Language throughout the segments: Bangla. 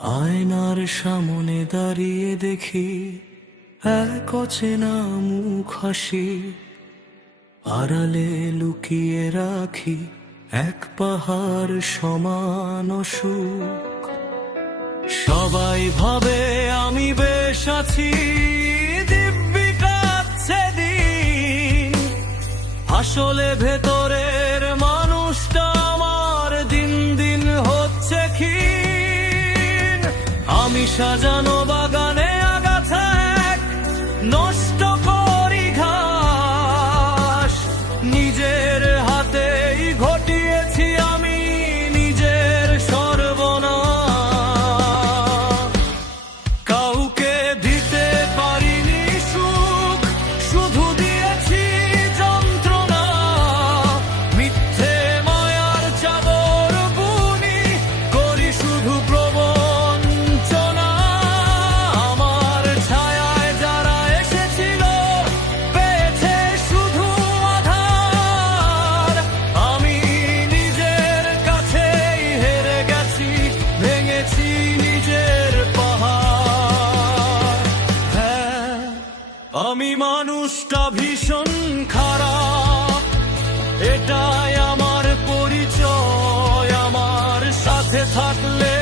আয়নার সামনে দাঁড়িয়ে দেখি এক অচেনা মুখ হাসি। আড়ালে লুকিয়ে রাখি এক পাহাড় সমান সুখ সবাই ভাবে আমি বেশ আছি আসলে ভেতরের মানুষটা সাজানো আমি মানুষটা ভীষণ খারাপ। এটাই আমার পরিচয় আমার সাথে থাকলে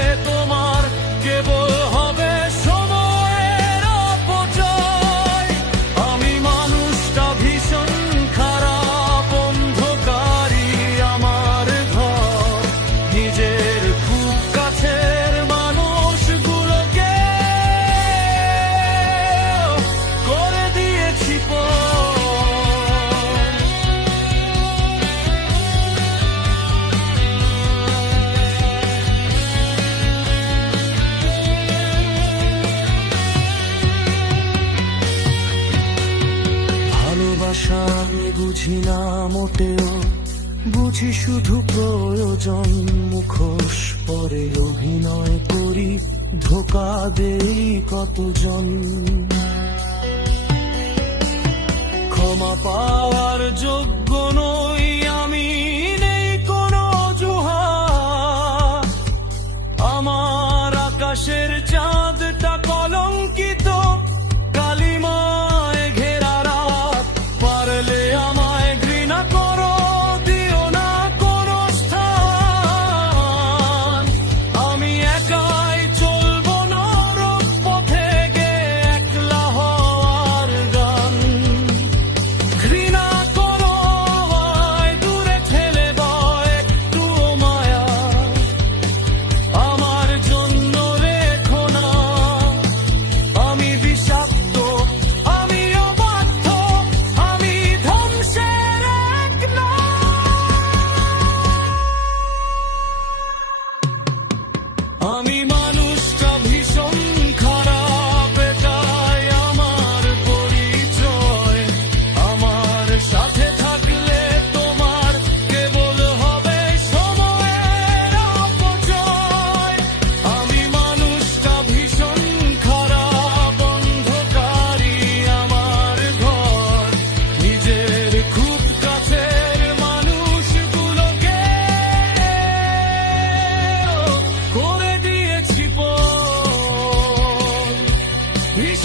বুঝি না মোটেও। বুঝি শুধু প্রয়োজন মুখোশ পরে অভিনয় করি, ধোকা দেই কতজন। ক্ষমা পাওয়ার যোগ্য নই আমি মানুষটা ভীষণ খারাপ তাই আমার পরিচয়। আমার সাথে Yes.